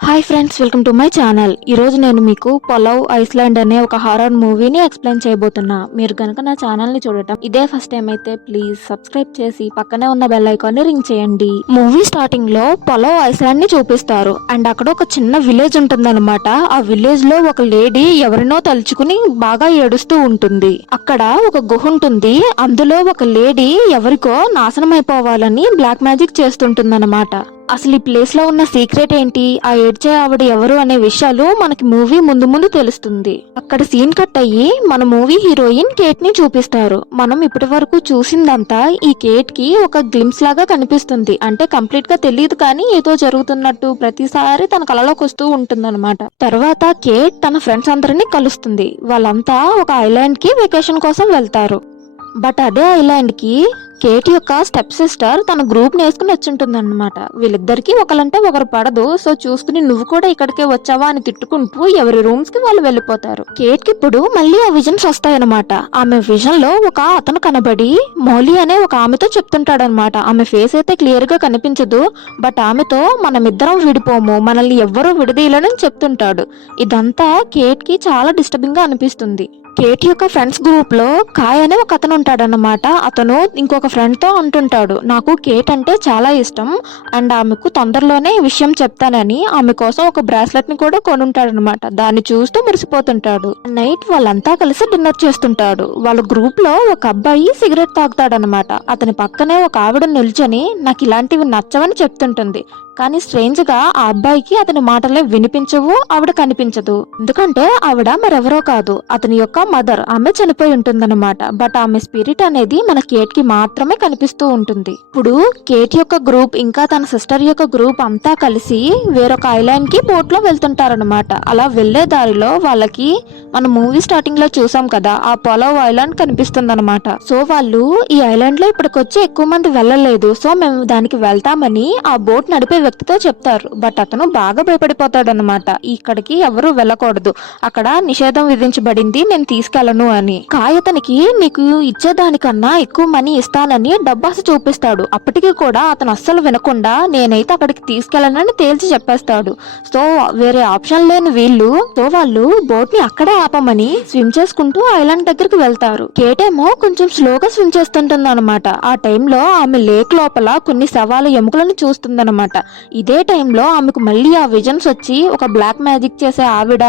Hi friends, welcome to my channel. ఈరోజు నేను మీకు పొలవ్ ఐస్లాండ్ అనే ఒక హారర్ మూవీని ఎక్స్ప్లెయిన్ చేయబోతున్నా. మీరు కనుక నా ఛానల్ని చూడటం ఇదే ఫస్ట్ టైం అయితే ప్లీజ్ సబ్స్క్రైబ్ చేసి పక్కనే ఉన్న బెల్ ఐకాన్ని రింగ్ చేయండి. మూవీ స్టార్టింగ్ లో పొలవ్ ఐస్లాండ్ ని చూపిస్తారు. అండ్ అక్కడ ఒక చిన్న విలేజ్ ఉంటుందన్నమాట. ఆ విలేజ్ లో ఒక లేడీ ఎవరినో తలుచుకుని బాగా ఏడుస్తూ ఉంటుంది. అక్కడ ఒక గుహ ఉంటుంది. అందులో ఒక లేడీ ఎవరికో నాశనం అయిపోవాలని బ్లాక్ మ్యాజిక్ చేస్తుంటుందన్నమాట. అసలు ఈ ప్లేస్ లో ఉన్న సీక్రెట్ ఏంటి, ఆ ఏడ్చే ఆవిడ ఎవరు అనే విషయాలు మనకి మూవీ ముందు ముందు తెలుస్తుంది. అక్కడ సీన్ కట్ అయ్యి మన మూవీ హీరోయిన్ కేట్ ని చూపిస్తారు. మనం ఇప్పటి వరకు చూసిందంతా ఈ కేట్ కి ఒక గ్లిమ్స్ లాగా కనిపిస్తుంది. అంటే కంప్లీట్ గా తెలియదు, కానీ ఏదో జరుగుతున్నట్టు ప్రతిసారి తన కలలోకి వస్తూ ఉంటుందన్నమాట. తర్వాత కేట్ తన ఫ్రెండ్స్ అందరినీ కలుస్తుంది. వాళ్ళంతా ఒక ఐలాండ్ కి వెకేషన్ కోసం వెళ్తారు. బట్ అదే ఐలాండ్ కి కేట్ యొక్క స్టెప్ సిస్టర్ తన గ్రూప్ నేసుకుని వచ్చింటుంది అనమాట. వీళ్ళిద్దరికి ఒకరంటే ఒకరు పడదు. సో చూసుకుని నువ్వు కూడా ఇక్కడికే వచ్చావా అని తిట్టుకుంటూ ఎవరి రూమ్స్ కి వాళ్ళు వెళ్ళిపోతారు. కేట్ కి ఇప్పుడు మళ్ళీ ఆ విజన్స్ వస్తాయన్నమాట. ఆమె విజన్ లో ఒక అతను కనబడి మౌలి అనే ఒక ఆమెతో చెప్తుంటాడనమాట. ఆమె ఫేస్ అయితే క్లియర్ గా కనిపించదు, బట్ ఆమెతో మనమిద్దరం విడిపోము, మనల్ని ఎవ్వరూ విడదీయలేనని చెప్తుంటాడు. ఇదంతా కేట్ కి చాలా డిస్టర్బింగ్ గా అనిపిస్తుంది. కేట్ యొక్క ఫ్రెండ్స్ గ్రూప్ లో కాయ్ అనే ఒక అతను ఉంటాడన్నమాట. అతను ఇంకొక ఫ్రెండ్ తో అంటుంటాడు, నాకు కేట్ అంటే చాలా ఇష్టం అండ్ ఆమెకు తొందరలోనే ఈ విషయం చెప్తానని ఆమె కోసం ఒక బ్రాస్లెట్ ని కూడా కొనుంటాడనమాట. దాన్ని చూస్తూ మురిసిపోతుంటాడు. నైట్ వాళ్ళంతా కలిసి డిన్నర్ చేస్తుంటాడు. వాళ్ళ గ్రూప్ లో ఒక అబ్బాయి సిగరెట్ తాగుతాడనమాట. అతని పక్కనే ఒక ఆవిడ నిల్చొని నాకు ఇలాంటివి నచ్చవని చెప్తుంటుంది. కానీ స్ట్రేంజ్ గా ఆ అబ్బాయికి అతని మాటలే వినిపించవు, ఆవిడ కనిపించదు. ఎందుకంటే ఆవిడ మరెవరో కాదు, అతని యొక్క మదర్. ఆమె చనిపోయి ఉంటుందన్నమాట. బట్ ఆమె స్పిరిట్ అనేది మన కేట్ కి మాత్రమే కనిపిస్తూ ఉంటుంది. ఇప్పుడు కేట్ యొక్క గ్రూప్ ఇంకా తన సిస్టర్ యొక్క గ్రూప్ అంతా కలిసి వేరొక ఐలాండ్ కి బోట్ లో వెళ్తుంటారనమాట. అలా వెళ్లే దారిలో వాళ్ళకి మన మూవీ స్టార్టింగ్ లో చూసాం కదా, ఆ పొలవ్ ఐలాండ్ కనిపిస్తుంది అనమాట. సో వాళ్ళు ఈ ఐలాండ్ లో ఇప్పటికొచ్చి ఎక్కువ మంది వెళ్ళలేదు, సో మేము దానికి వెళ్తామని ఆ బోట్ నడిపే వ్యక్తితో చెప్తారు. బట్ అతను బాగా భయపడిపోతాడు అనమాట. ఇక్కడికి ఎవరు వెళ్ళకూడదు, అక్కడ నిషేధం విధించబడింది, నేను తీసుకెళ్లను అని. కాయ్ అతనికి నీకు ఇచ్చేదానికన్నా ఎక్కువ మనీ ఇస్తానని డబ్బాస చూపిస్తాడు. అప్పటికి కూడా అతను అస్సలు వినకుండా నేనైతే అక్కడికి తీసుకెళ్లనని తేల్చి చెప్పేస్తాడు. సో వేరే ఆప్షన్ లేని వాళ్ళు బోట్ ని అక్కడే ఆపమని స్విమ్ చేసుకుంటూ ఐలాండ్ దగ్గరికి వెళ్తారు. కేటేమో కొంచెం స్లోగా స్విమ్ చేస్తుంటుంది అనమాట. ఆ టైంలో ఆమె లేక్ లోపల కొన్ని శవాల ఎముకలను చూస్తుందన్నమాట. ఇదే టైంలో ఆమెకు మళ్ళీ ఆ విజన్స్ వచ్చి ఒక బ్లాక్ మ్యాజిక్ చేసే ఆవిడ,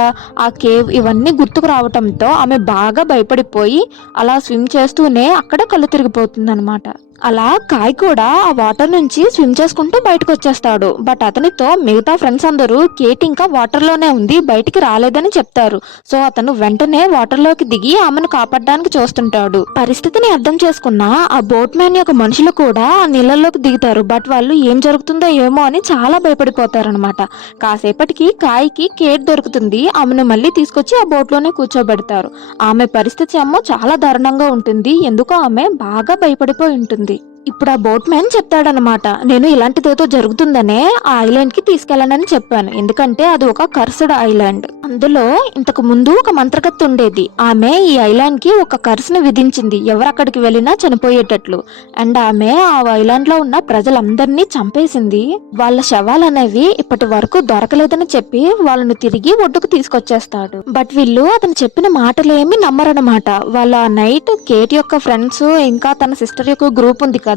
ఆ కేవ్ ఇవన్నీ గుర్తుకు రావటంతో ఆమె బాగా భయపడిపోయి అలా స్విమ్ చేస్తూనే అక్కడ కళ్ళు తిరిగిపోతుంది అనమాట. అలా కాయ్ కూడా ఆ వాటర్ నుంచి స్విమ్ చేసుకుంటూ బయటకు వచ్చేస్తాడు. బట్ అతనితో మిగతా ఫ్రెండ్స్ అందరూ కేట్ ఇంకా వాటర్ లోనే ఉంది, బయటికి రాలేదని చెప్తారు. సో అతను వెంటనే వాటర్ లోకి దిగి ఆమెను కాపాడడానికి చూస్తుంటాడు. పరిస్థితిని అర్థం చేసుకున్న ఆ బోట్ మ్యాన్ యొక్క మనుషులు కూడా ఆ నీళ్ళలోకి దిగుతారు. బట్ వాళ్ళు ఏం జరుగుతుందో ఏమో అని చాలా భయపడిపోతారనమాట. కాసేపటికి కాయ్కి కేట్ దొరుకుతుంది. ఆమెను మళ్ళీ తీసుకొచ్చి ఆ బోట్ లోనే కూర్చోబెడతారు. ఆమె పరిస్థితి ఏమో చాలా దారుణంగా ఉంటుంది. ఎందుకో ఆమె బాగా భయపడిపోయి ఉంటుంది. ఇప్పుడు ఆ బోట్ మ్యాన్ చెప్తాడనమాట, నేను ఇలాంటిదేదో జరుగుతుందనే ఆ ఐలాండ్ కి తీసుకెళ్లానని చెప్పాను. ఎందుకంటే అది ఒక కర్స్డ్ ఐలాండ్. అందులో ఇంతకు ముందు ఒక మంత్రగత్తె ఉండేది. ఆమె ఈ ఐలాండ్ కి ఒక కర్స్ ని విధించింది, ఎవరు అక్కడికి వెళ్ళినా చనిపోయేటట్లు. అండ్ ఆమె ఆ ఐలాండ్ లో ఉన్న ప్రజలందరినీ చంపేసింది. వాళ్ళ శవాలనేవి ఇప్పటి వరకు దొరకలేదని చెప్పి వాళ్ళని తిరిగి ఒడ్డుకు తీసుకొచ్చేస్తాడు. బట్ వీళ్ళు అతను చెప్పిన మాటలేమి నమ్మరనమాట. వాళ్ళ నైట్ కేట్ యొక్క ఫ్రెండ్స్ ఇంకా తన సిస్టర్ యొక్క గ్రూప్ ఉంది కదా,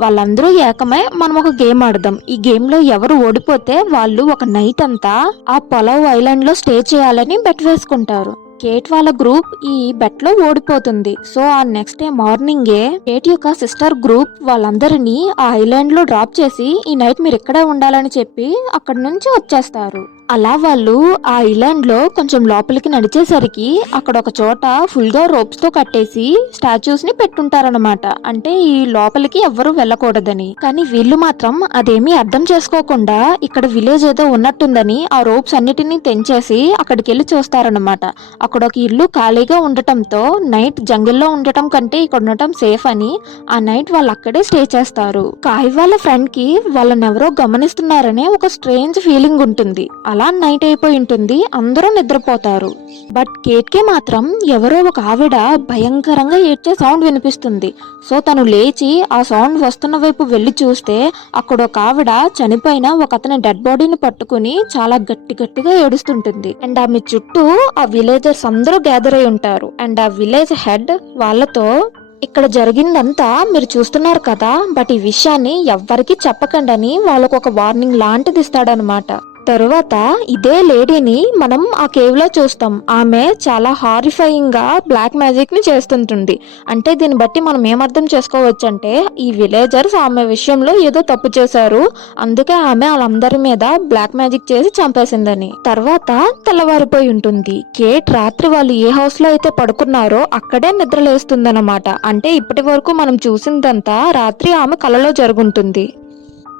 వాళ్ళందరూ ఏకమై మనం ఒక గేమ్ ఆడదాం. ఈ గేమ్ లో ఎవరు ఓడిపోతే వాళ్ళు ఒక నైట్ అంతా ఆ పొలవ్ ఐలాండ్ లో స్టే చేయాలని బెట్ వేసుకుంటారు. కేట్ వాళ్ళ గ్రూప్ ఈ బెట్ లో ఓడిపోతుంది. సో ఆ నెక్స్ట్ డే మార్నింగే కేట్ యొక్క సిస్టర్ గ్రూప్ వాళ్ళందరినీ ఆ ఐలాండ్ లో డ్రాప్ చేసి ఈ నైట్ మీరు ఇక్కడే ఉండాలని చెప్పి అక్కడి నుంచి వచ్చేస్తారు. అలా వాళ్ళు ఆ ఐలాండ్ లో కొంచెం లోపలికి నడిచేసరికి అక్కడ ఒక చోట ఫుల్ గా రోప్స్ తో కట్టేసి స్టాచ్యూస్ ని పెట్టుంటారనమాట. అంటే ఈ లోపలికి ఎవ్వరూ వెళ్ళకూడదని. కానీ వీళ్ళు మాత్రం అదేమీ అర్థం చేసుకోకుండా ఇక్కడ విలేజ్ ఏదో ఉన్నట్టుందని ఆ రోప్స్ అన్నిటినీ తెంచేసి అక్కడికి వెళ్ళి చూస్తారనమాట. అక్కడ ఒక ఇల్లు ఖాళీగా ఉండటంతో నైట్ జంగిల్లో ఉండటం కంటే ఇక్కడ ఉండటం సేఫ్ అని ఆ నైట్ వాళ్ళు అక్కడే స్టే చేస్తారు. కాయ్ వాళ్ళ ఫ్రెండ్ కి వాళ్ళని ఎవరో గమనిస్తున్నారనే ఒక స్ట్రేంజ్ ఫీలింగ్ ఉంటుంది. అలా నైట్ అయిపోయి ఉంటుంది, అందరూ నిద్రపోతారు. బట్ కేట్ కి మాత్రం ఎవరో ఒక ఆవిడ భయంకరంగా ఏడ్చే సౌండ్ వినిపిస్తుంది. సో తను లేచి ఆ సౌండ్ వస్తున్న వైపు వెళ్లి చూస్తే అక్కడ ఒక ఆవిడ చనిపోయిన ఒక అతని డెడ్ బాడీని పట్టుకుని చాలా గట్టిగా ఏడుస్తుంటుంది. అండ్ ఆమె చుట్టూ ఆ విలేజర్స్ అందరూ గ్యాదర్ అయి ఉంటారు. అండ్ ఆ విలేజ్ హెడ్ వాళ్ళతో ఇక్కడ జరిగిందంతా మీరు చూస్తున్నారు కదా, బట్ ఈ విషయాన్ని ఎవ్వరికి చెప్పకండి వాళ్ళకు ఒక వార్నింగ్ లాంటిది ఇస్తాడనమాట. తరువాత ఇదే లేడీని మనం ఆ కేవ్ లో చూస్తాం. ఆమె చాలా హారిఫైయింగ్ గా బ్లాక్ మ్యాజిక్ ని చేస్తుంటుంది. అంటే దీన్ని బట్టి మనం ఏమర్థం చేసుకోవచ్చు అంటే ఈ విలేజర్స్ ఆమె విషయంలో ఏదో తప్పు చేశారు, అందుకే ఆమె వాళ్ళందరి మీద బ్లాక్ మ్యాజిక్ చేసి చంపేసిందని. తర్వాత తెల్లవారిపోయి ఉంటుంది. కేట్ రాత్రి వాళ్ళు ఏ హౌస్ లో అయితే పడుకున్నారో అక్కడే నిద్రలేస్తుందన్నమాట. అంటే ఇప్పటి వరకు మనం చూసిందంతా రాత్రి ఆమె కలలో జరుగుంటుంది.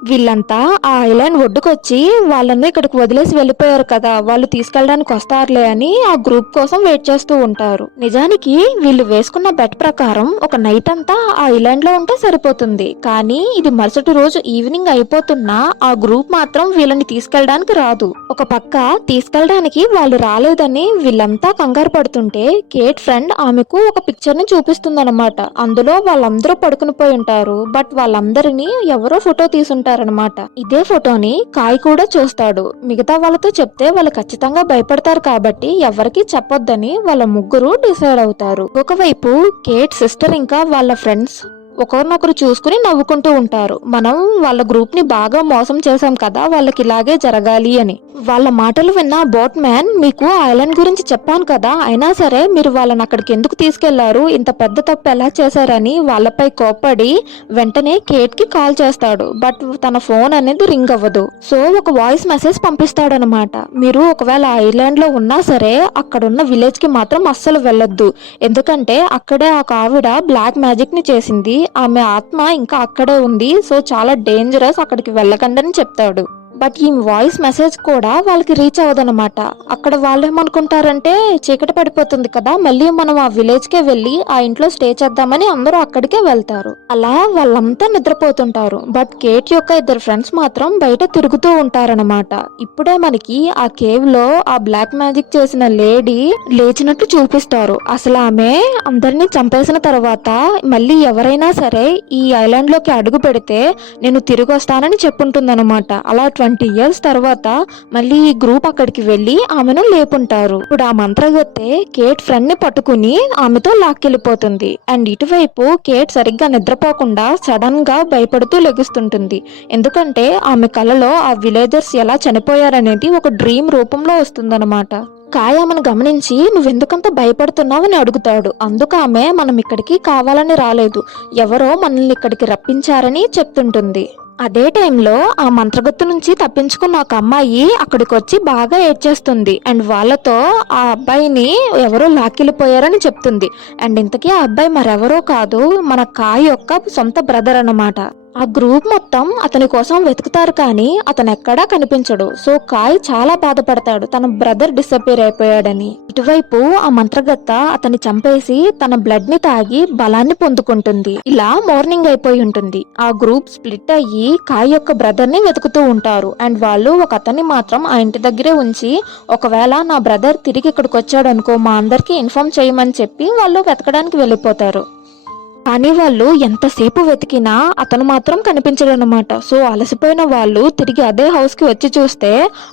వీళ్ళంతా ఆ ఐలాండ్ ఒడ్డుకొచ్చి వాళ్ళని ఇక్కడికి వదిలేసి వెళ్ళిపోయారు కదా, వాళ్ళు తీసుకెళ్ళడానికి వస్తారులే అని ఆ గ్రూప్ కోసం వెయిట్ చేస్తూ ఉంటారు. నిజానికి వీళ్ళు వేసుకున్న బెట్ ప్రకారం ఒక నైట్ అంతా ఆ ఐలాండ్ లో ఉంటే సరిపోతుంది. కానీ ఇది మరుసటి రోజు ఈవినింగ్ అయిపోతున్నా ఆ గ్రూప్ మాత్రం వీళ్ళని తీసుకెళ్ళడానికి రాదు. ఒక పక్క తీసుకెళ్ళడానికి వాళ్ళు రాలేదని వీళ్ళంతా కంగారు పడుతుంటే కేట్ ఫ్రెండ్ ఆమెకు ఒక పిక్చర్ ని చూపిస్తుందన్నమాట. అందులో వాళ్ళందరూ పడుకుని పోయి ఉంటారు. బట్ వాళ్ళందరినీ ఎవరో ఫోటో తీసుంటారు అనమాట. ఇదే ఫోటోని కాయ్ కూడా చూస్తాడు. మిగతా వాళ్ళతో చెప్తే వాళ్ళు ఖచ్చితంగా భయపడతారు కాబట్టి ఎవరికి చెప్పొద్దని వాళ్ళ ముగ్గురు డిసైడ్ అవుతారు. ఒకవైపు కేట్ సిస్టర్ ఇంకా వాళ్ళ ఫ్రెండ్స్ ఒకరినొకరు చూసుకుని నవ్వుకుంటూ ఉంటారు. మనం వాళ్ళ గ్రూప్ ని బాగా మోసం చేశాం కదా, వాళ్ళకి ఇలాగే జరగాలి అని. వాళ్ళ మాటలు విన్న బోట్ మ్యాన్, మీకు ఐలాండ్ గురించి చెప్పాను కదా, అయినా సరే మీరు వాళ్ళని అక్కడికి ఎందుకు తీసుకెళ్లారు, ఇంత పెద్ద తప్పు ఎలా చేశారని వాళ్ళపై కోప్పడి వెంటనే కేట్ కి కాల్ చేస్తాడు. బట్ తన ఫోన్ అనేది రింగ్ అవ్వదు. సో ఒక వాయిస్ మెసేజ్ పంపిస్తాడనమాట. మీరు ఒకవేళ ఐలాండ్ లో ఉన్నా సరే అక్కడున్న విలేజ్ కి మాత్రం అస్సలు వెళ్ళొద్దు, ఎందుకంటే అక్కడే ఒక ఆవిడ బ్లాక్ మ్యాజిక్ ని చేసింది, ఆమె ఆత్మ ఇంకా అక్కడే ఉంది, సో చాలా డేంజరస్, అక్కడికి వెళ్ళకండి అని చెప్తాడు. బట్ ఈ వాయిస్ మెసేజ్ కూడా వాళ్ళకి రీచ్ అవ్వదన్నమాట. అక్కడ వాళ్ళు ఏమనుకుంటారంటే చీకటి పడిపోతుంది కదా, మళ్ళీ మనం ఆ విలేజ్ కే వెళ్ళి ఆ ఇంట్లో స్టే చేద్దామని అందరూ అక్కడికే వెళ్తారు. అలా వాళ్ళంతా నిద్రపోతుంటారు. బట్ కేట్ యొక్క ఇద్దరు ఫ్రెండ్స్ మాత్రం బయట తిరుగుతూ ఉంటారనమాట. ఇప్పుడే మనకి ఆ కేవ్ లో ఆ బ్లాక్ మ్యాజిక్ చేసిన లేడీ లేచినట్టు చూపిస్తారు. అసలు ఆమె అందరినీ చంపేసిన తర్వాత మళ్ళీ ఎవరైనా సరే ఈ ఐలాండ్ లోకి అడుగు పెడితే నేను తిరిగి వస్తానని చెప్పుంటుందన్నమాట. అలా 20 years తర్వాత మళ్ళీ ఈ గ్రూప్ అక్కడికి వెళ్లి ఆమెను లేపుంటారు. ఇప్పుడు ఆ మంత్రగత్తె కేట్ ఫ్రెండ్ ని పట్టుకుని ఆమెతో లాక్కెళ్ళిపోతుంది. అండ్ ఇటువైపు కేట్ సరిగ్గా నిద్రపోకుండా సడన్ గా భయపడుతూ లెగుస్తుంటుంది. ఎందుకంటే ఆమె కలలో ఆ విలేజర్స్ ఎలా చనిపోయారనేది ఒక డ్రీమ్ రూపంలో వస్తుందన్నమాట. కాయ్ ఆమెను గమనించి నువ్వెందుకంత భయపడుతున్నావని అడుగుతాడు. అందుకు ఆమె మనం ఇక్కడికి కావాలని రాలేదు, ఎవరో మనల్ని ఇక్కడికి రప్పించారని చెప్తుంటుంది. అదే టైంలో ఆ మంత్రగుత్తు నుంచి తప్పించుకున్న ఒక అమ్మాయి అక్కడికి వచ్చి బాగా ఏడ్చేస్తుంది. అండ్ వాళ్ళతో ఆ అబ్బాయిని ఎవరో లాక్కెళ్ళిపోయారని చెప్తుంది. అండ్ ఇంతకీ ఆ అబ్బాయి మరెవరో కాదు, మన కాయ్ యొక్క సొంత బ్రదర్ అన్నమాట. ఆ గ్రూప్ మొత్తం అతని కోసం వెతుకుతారు కానీ అతను ఎక్కడా కనిపించడు. సో కాయ్ చాలా బాధపడతాడు తన బ్రదర్ డిసప్పేర్ అయిపోయాడని. ఇటువైపు ఆ మంత్రగత్త అతన్ని చంపేసి తన బ్లడ్ ని తాగి బలాన్ని పొందుకుంటుంది. ఇలా మార్నింగ్ అయిపోయి ఉంటుంది. ఆ గ్రూప్ స్ప్లిట్ అయ్యి కాయ్ యొక్క బ్రదర్ ని వెతుకుతూ ఉంటారు. అండ్ వాళ్ళు ఒక అతన్ని మాత్రం ఆ ఇంటి దగ్గరే ఉంచి ఒకవేళ నా బ్రదర్ తిరిగి ఇక్కడికి వచ్చాడు అనుకో మా అందరికి ఇన్ఫార్మ్ చేయమని చెప్పి వాళ్ళు వెతకడానికి వెళ్ళిపోతారు. కానీ వాళ్ళు ఎంతసేపు వెతికినా అతను మాత్రం కనిపించడనమాట. సో అలసిపోయిన వాళ్ళు తిరిగి అదే హౌస్ కి వచ్చి చూస్తే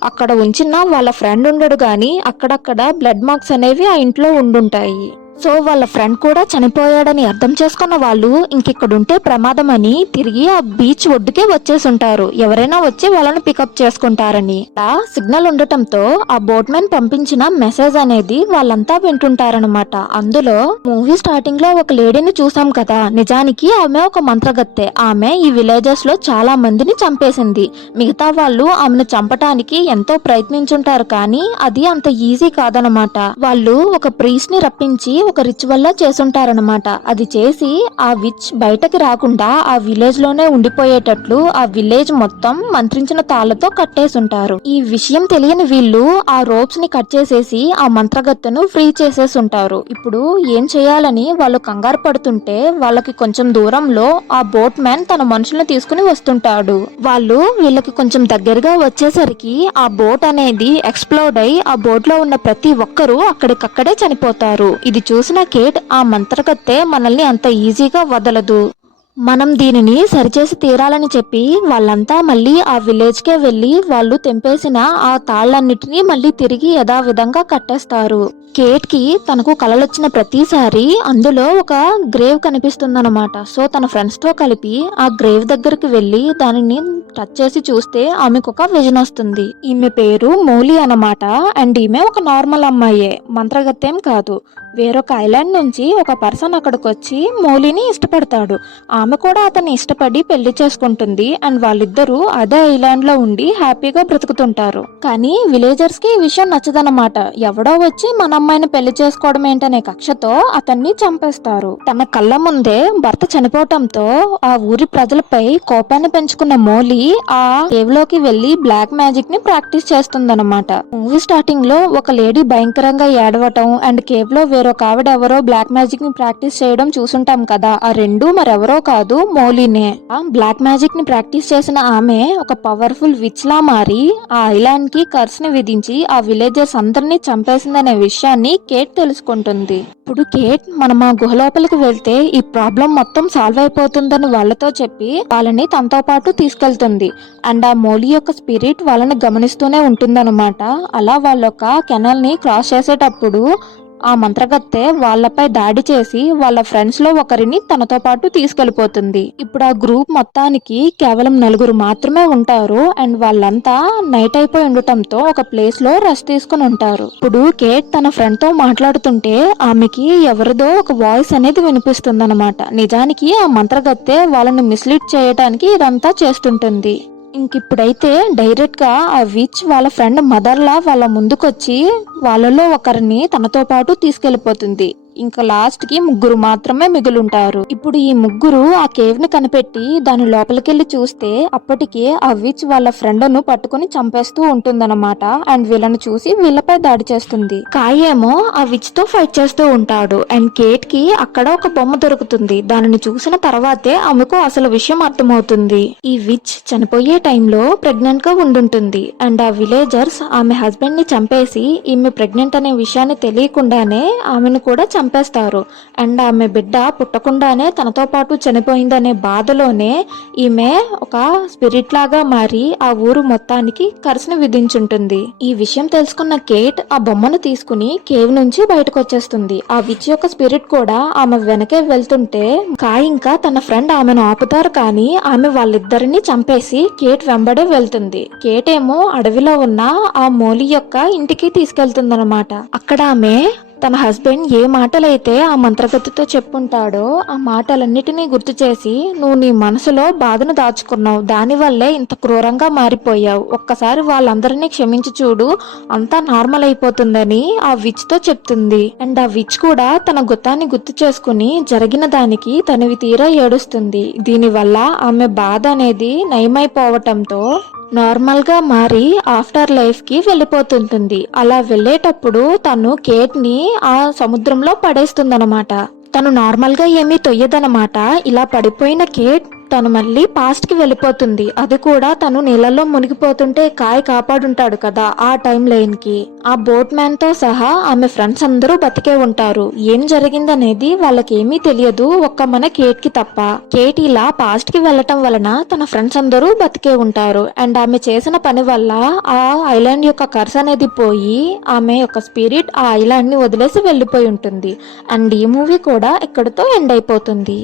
అక్కడ ఉంచిన వాళ్ళ ఫ్రెండ్ ఉండడు గాని అక్కడక్కడ బ్లడ్ మార్క్స్ అనేవి ఆ ఇంట్లో ఉండుంటాయి. సో వాళ్ళ ఫ్రెండ్ కూడా చనిపోయాడని అర్థం చేసుకున్న వాళ్ళు ఇంకిక్కడుంటే ప్రమాదం అని తిరిగి ఆ బీచ్ ఒడ్డుకే వచ్చేసి ఉంటారు, ఎవరైనా వచ్చి వాళ్ళని పికప్ చేసుకుంటారని. సిగ్నల్ ఉండటంతో ఆ బోట్ మ్యాన్ పంపించిన మెసేజ్ అనేది వాళ్ళంతా వింటుంటారనమాట. అందులో మూవీ స్టార్టింగ్ లో ఒక లేడీని చూసాం కదా, నిజానికి ఆమె ఒక మంత్రగత్తె. ఆమె ఈ విలేజెస్ లో చాలా మందిని చంపేసింది. మిగతా వాళ్ళు ఆమెను చంపటానికి ఎంతో ప్రయత్నించుంటారు కానీ అది అంత ఈజీ కాదనమాట. వాళ్ళు ఒక ప్రీస్ట్ ని రప్పించి ఒక రిచువల్ లా చేసుంటారనమాట. అది చేసి ఆ విచ్ బయటకి రాకుండా ఆ విలేజ్ లోనే ఉండిపోయేటట్లు ఆ విలేజ్ మొత్తం మంత్రించిన తాళ్లతో కట్టేసుంటారు. ఈ విషయం తెలియని వీళ్ళు ఆ రోప్స్ ని కట్ చేసేసి ఆ మంత్రగత్తెను ఫ్రీ చేసేసి ఉంటారు. ఇప్పుడు ఏం చేయాలని వాళ్ళు కంగారు పడుతుంటే వాళ్ళకి కొంచెం దూరంలో ఆ బోట్ మ్యాన్ తన మనుషులను తీసుకుని వస్తుంటాడు. వాళ్ళు వీళ్ళకి కొంచెం దగ్గరగా వచ్చేసరికి ఆ బోట్ అనేది ఎక్స్ప్లోడ్ అయి ఆ బోట్ లో ఉన్న ప్రతి ఒక్కరూ అక్కడికక్కడే చనిపోతారు. ఇది చూసిన కేట్ ఆ మంత్రగత్తె మనల్ని అంత ఈజీగా వదలదు, మనం దీనిని సరిచేసి తీరాలని చెప్పి వాళ్ళంతా మళ్ళీ ఆ విలేజ్ కే వెళ్లి వాళ్ళు తెంపేసిన ఆ తాళ్లన్నిటినీ మళ్ళీ తిరిగి యథావిధంగా కట్టేస్తారు. కేట్ కి తనకు కలలొచ్చిన ప్రతిసారి అందులో ఒక గ్రేవ్ కనిపిస్తుందన్నమాట. సో తన ఫ్రెండ్స్ తో కలిపి ఆ గ్రేవ్ దగ్గరికి వెళ్లి దానిని టచ్ చేసి చూస్తే ఆమెకు ఒక విజన్ వస్తుంది. ఈమె పేరు మౌలి అన్నమాట. అండ్ ఈమె ఒక నార్మల్ అమ్మాయే, మంత్రగత్తెం కాదు. వేరొక ఐలాండ్ నుంచి ఒక పర్సన్ అక్కడికి వచ్చి మౌలిని ఇష్టపడతాడు. ఆమె కూడా అతన్ని ఇష్టపడి పెళ్లి చేసుకుంటుంది. అండ్ వాళ్ళిద్దరూ అదే ఐలాండ్ లో ఉండి హ్యాపీగా బ్రతుకుతుంటారు. కానీ విలేజర్స్ కి ఈ విషయం నచ్చదన్నమాట. ఎవడో వచ్చి మన అమ్మాయిని పెళ్లి చేసుకోవడం ఏంటనే కక్షతో అతన్ని చంపేస్తారు. తన కళ్ళ ముందే భర్త చనిపోవటంతో ఆ ఊరి ప్రజలపై కోపాన్ని పెంచుకున్న మౌలి ఆ కేవ్ లోకి వెళ్లి బ్లాక్ మ్యాజిక్ ని ప్రాక్టీస్ చేస్తుందన్నమాట. మూవీ స్టార్టింగ్ లో ఒక లేడీ భయంకరంగా ఏడవటం అండ్ కేవ్ లో వేరొక ఆవిడ ఎవరో బ్లాక్ మ్యాజిక్ ని ప్రాక్టీస్ చేయడం చూసుంటాం కదా. ఆ రెండు మరెవరో కాదు, మౌలినే. ఆ బ్లాక్ మ్యాజిక్ ని ప్రాక్టీస్ చేసిన ఆమె ఒక పవర్ఫుల్ విచ్ లా మారి ఆ ఐలాండ్ కి కర్స్ ని విధించి ఆ విలేజర్స్ అందరినీ చంపేసిందనే విషయాన్ని కేట్ తెలుసుకుంటుంది. ఇప్పుడు కేట్ మనం ఆ గుహ లోపలికి వెళ్తే ఈ ప్రాబ్లం మొత్తం సాల్వ్ అయిపోతుందని వాళ్ళతో చెప్పి వాళ్ళని తనతో పాటు తీసుకెళ్తుంది. అండ్ ఆ మౌలి యొక్క స్పిరిట్ వాళ్ళని గమనిస్తూనే ఉంటుందన్నమాట. అలా వాళ్ళొక కెనాల్ ని క్రాస్ చేసేటప్పుడు ఆ మంత్రగత్తె వాళ్ళపై దాడి చేసి వాళ్ళ ఫ్రెండ్స్ లో ఒకరిని తనతో పాటు తీసుకెళ్లిపోతుంది. ఇప్పుడు ఆ గ్రూప్ మొత్తానికి కేవలం 4 మాత్రమే ఉంటారు. అండ్ వాళ్ళంతా నైట్ అయిపోయి ఉండటంతో ఒక ప్లేస్ లో రెస్ట్ తీసుకుని ఉంటారు. ఇప్పుడు కేట్ తన ఫ్రెండ్ తో మాట్లాడుతుంటే ఆమెకి ఎవరిదో ఒక వాయిస్ అనేది వినిపిస్తుంది అనమాట. నిజానికి ఆ మంత్రగత్తె వాళ్ళని మిస్లీడ్ చేయడానికి ఇదంతా చేస్తుంటుంది. ఇంకిప్పుడైతే డైరెక్ట్ గా ఆ విచ్ వాళ్ళ ఫ్రెండ్ మదర్ లా వాళ్ళ ముందుకొచ్చి వాళ్ళలో ఒకరిని తనతో పాటు తీసుకెళ్లిపోతుంది. ఇంకా లాస్ట్ కి 3 మాత్రమే మిగులుంటారు. ఇప్పుడు ఈ 3 ఆ కేవ్ ని కనిపెట్టి దాని లోపలికెళ్లి చూస్తే అప్పటికే ఆ విచ్ వాళ్ళ ఫ్రెండ్ ను పట్టుకుని చంపేస్తూ ఉంటుందన్నమాట. అండ్ వీళ్ళని చూసి వీళ్ళపై దాడి చేస్తుంది. కాయేమో ఆ విచ్ తో ఫైట్ చేస్తూ ఉంటాడు. అండ్ కేట్ కి అక్కడ ఒక బొమ్మ దొరుకుతుంది. దానిని చూసిన తర్వాతే ఆమెకు అసలు విషయం అర్థమవుతుంది. ఈ విచ్ చనిపోయే టైంలో ప్రెగ్నెంట్ గా ఉండుంటుంది. అండ్ ఆ విలేజర్స్ ఆమె హస్బెండ్ ని చంపేసి ఈమె ప్రెగ్నెంట్ అనే విషయాన్ని తెలియకుండానే ఆమెను కూడా చంపేస్తారు. అండ్ ఆమె బిడ్డ పుట్టకుండానే తనతో పాటు చనిపోయిందనే బాధలోనే ఈమె ఒక స్పిరిట్ లాగా మారి ఆ ఊరు మొత్తానికి కర్స్ ని విధించుంటుంది. ఈ విషయం తెలుసుకున్న కేట్ ఆ బొమ్మను తీసుకుని కేవ్ నుంచి బయటకు వచ్చేస్తుంది. ఆ విచ్ యొక్క స్పిరిట్ కూడా ఆమె వెనకే వెళ్తుంటే ఇంకా తన ఫ్రెండ్ ఆమెను ఆపుతారు. కానీ ఆమె వాళ్ళిద్దరిని చంపేసి కేట్ వెంబడే వెళ్తుంది. కేట్ ఏమో అడవిలో ఉన్న ఆ మౌలి యొక్క ఇంటికి తీసుకెళ్తుందన్నమాట. అక్కడ ఆమె తన హస్బెండ్ ఏ మాటలైతే ఆ మంత్రగతితో చెప్పుంటాడో ఆ మాటలన్నిటినీ గుర్తు చేసి, నువ్వు నీ మనసులో బాధను దాచుకున్నావు, దానివల్లే ఇంత క్రూరంగా మారిపోయావు, ఒక్కసారి వాళ్ళందరినీ క్షమించి చూడు, అంతా నార్మల్ అయిపోతుందని ఆ విచ్ తో చెప్తుంది. అండ్ ఆ విచ్ కూడా తన గుత్తాన్ని గుర్తు చేసుకుని జరిగిన దానికి తనవి తీరా ఏడుస్తుంది. దీనివల్ల ఆమె బాధ అనేది నయమైపోవటంతో నార్మల్ గా మారి ఆఫ్టర్ లైఫ్ కి వెళ్ళిపోతుంటుంది. అలా వెళ్ళేటప్పుడు తను కేట్ ని ఆ సముద్రంలో పడేస్తుందన్నమాట. తను నార్మల్ గా ఏమీ తొయ్యదనమాట. ఇలా పడిపోయిన కేట్ తను మళ్ళీ పాస్ట్ కి వెళ్ళిపోతుంది. అది కూడా తను నీళ్ళల్లో మునిగిపోతుంటే కాయ్ కాపాడుంటాడు కదా, ఆ టైం లైన్ కి ఆ బోట్ మ్యాన్ తో సహా ఆమె ఫ్రెండ్స్ అందరూ బతికే ఉంటారు. ఏం జరిగిందనేది వాళ్ళకేమీ తెలియదు, ఒక్క మన కేట్ కి తప్ప. కేట్ ఇలా పాస్ట్ కి వెళ్ళటం వలన తన ఫ్రెండ్స్ అందరూ బతికే ఉంటారు. అండ్ ఆమె చేసిన పని వల్ల ఆ ఐలాండ్ యొక్క కర్స్ అనేది పోయి ఆమె యొక్క స్పిరిట్ ఆ ఐలాండ్ ని వదిలేసి వెళ్ళిపోయి ఉంటుంది. అండ్ ఈ మూవీ కూడా ఇక్కడితో ఎండ్ అయిపోతుంది.